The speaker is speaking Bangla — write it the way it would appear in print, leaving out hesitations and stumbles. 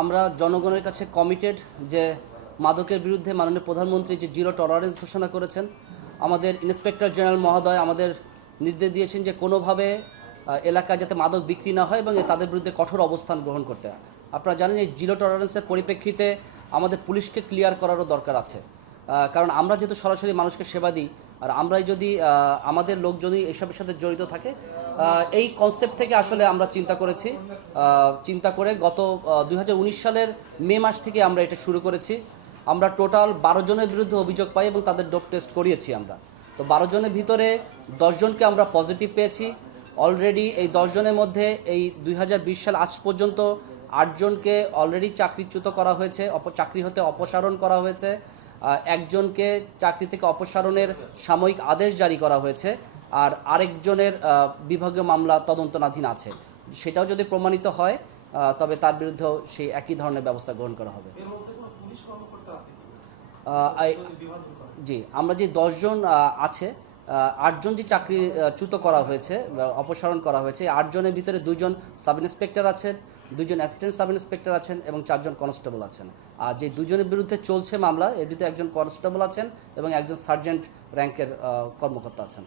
আমরা জনগণের কাছে কমিটেড যে মাদকের বিরুদ্ধে মাননীয় প্রধানমন্ত্রী যে জিরো টলারেন্স ঘোষণা করেছেন। আমাদের ইন্সপেক্টর জেনারেল মহোদয় আমাদের নির্দেশ দিয়েছেন যে কোনোভাবে এলাকায় যাতে মাদক বিক্রি না হয় এবং তাদের বিরুদ্ধে কঠোর অবস্থান গ্রহণ করতে হয়। আপনারা জানেন এই জিরো টলারেন্সের পরিপ্রেক্ষিতে আমাদের পুলিশকে ক্লিয়ার করারও দরকার আছে, কারণ আমরা যেহেতু সরাসরি মানুষকে সেবা দিই, আর আমরাই যদি আমাদের লোকজনই এসবের সাথে জড়িত থাকে, এই কনসেপ্ট থেকে আসলে আমরা চিন্তা করে গত 2019 সালের মে মাস থেকে আমরা এটা শুরু করেছি। আমরা টোটাল 12 জনের বিরুদ্ধে অভিযোগ পাই এবং তাদের ডোপ টেস্ট করিয়েছি আমরা। তো 12 জনের ভিতরে 10 জনকে আমরা পজিটিভ পেয়েছি। অলরেডি এই 10 জনের মধ্যে এই 2020 সাল আজ পর্যন্ত 8 জনকে অলরেডি চাকরিচ্যুত করা হয়েছে, চাকরি হতে অপসারণ করা হয়েছে। একজনকে চাকরি থেকে অপসারণের সাময়িক আদেশ জারি করা হয়েছে, আর আরেকজনের বিভাগীয় মামলা তদন্তনাধীন আছে। সেটাও যদি প্রমাণিত হয় তবে তার বিরুদ্ধেও সেই একই ধরনের ব্যবস্থা গ্রহণ করা হবে। জি, আমরা যে 10 জন আছে, 8 জন যে চাকরিচ্যুত করা হয়েছে, অপসারণ করা হয়েছে, 8 জনের ভিতরে 2 জন সাব ইন্সপেক্টর আছেন, 2 জন অ্যাসিস্ট্যান্ট সাব ইন্সপেক্টর আছেন এবং 4 জন কনস্টেবল আছেন। আর যে 2 জনের বিরুদ্ধে চলছে মামলা, এর ভিতরে একজন কনস্টেবল আছেন এবং একজন সার্জেন্ট র্যাঙ্কের কর্মকর্তা আছেন।